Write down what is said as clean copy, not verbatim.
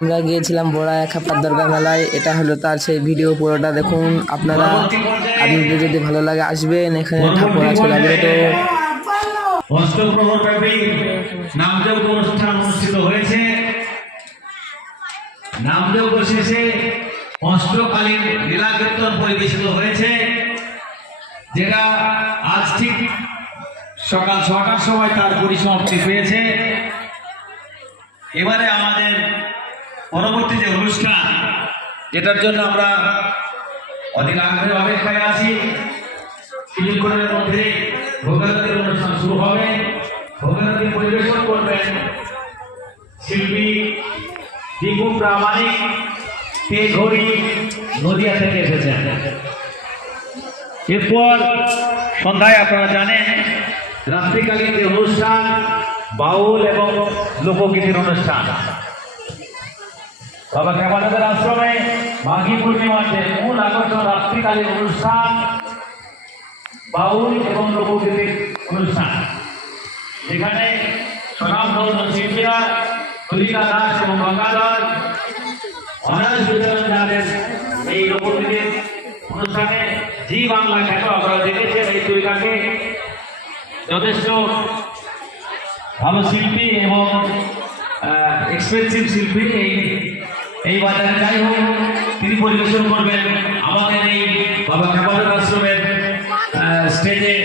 আমরা গিয়েছিলাম বড়াই খাপার দরগা মেলায়। এটা হলো তার সেই ভিডিও, পুরোটা দেখুন আপনারা। আপনাদের যদি ভালো লাগে আসবেন, এখানে ঠাকুর আছে জাগ্রত। অষ্টপ্রহরব্যাপী নামযজ্ঞ অনুষ্ঠান অনুষ্ঠিত হয়েছে। নামযজ্ঞ শেষে অষ্টকালীন লীলা কীর্তন পরিবেশিত হয়েছে, যেটা আজ ঠিক সকাল 6টার সময় তার পরিসমাপ্তি পেয়েছে। এবারে আমাদের পরবর্তী যে অনুষ্ঠান, যেটার জন্য আমরা অধিক আগ্রহে অপেক্ষায় আছি, কিছুক্ষণের মধ্যে ভোগারতির অনুষ্ঠান শুরু হবে। ভোগারতি পরিবেশন করবেন শিল্পী দীপু প্রামাণিক, তেঘড়ি, নদিয়া থেকে এসেছেন। এরপর সন্ধ্যায় আপনারা জানেন রাত্রিকালীন যে অনুষ্ঠান, বাউল এবং লোকগীতির অনুষ্ঠান। বাবা কেবানন্দের আশ্রমে মাঘী পূর্ণিমার যে মূল আকর্ষণ রাত্রিকালীন অনুষ্ঠান, বাউল এবং লোকগীতির অনুষ্ঠান, যেখানে স্বনামধন্য শিল্পীরা ললিতা দাস এবং গঙ্গাধর অনার্স বিদ্যালয়ের এই লোকগীতির অনুষ্ঠানে জি বাংলা খ্যাত আপনারা দেখেছেন। এই তরিকাকে যথেষ্ট ভালো শিল্পী এবং এক্সপেন্সিভ শিল্পী এই বাজারে যাই হোক তিনি পরিবেশন করবেন আমাদের এই বাবা কেবানন্দ আশ্রমের স্টেজে।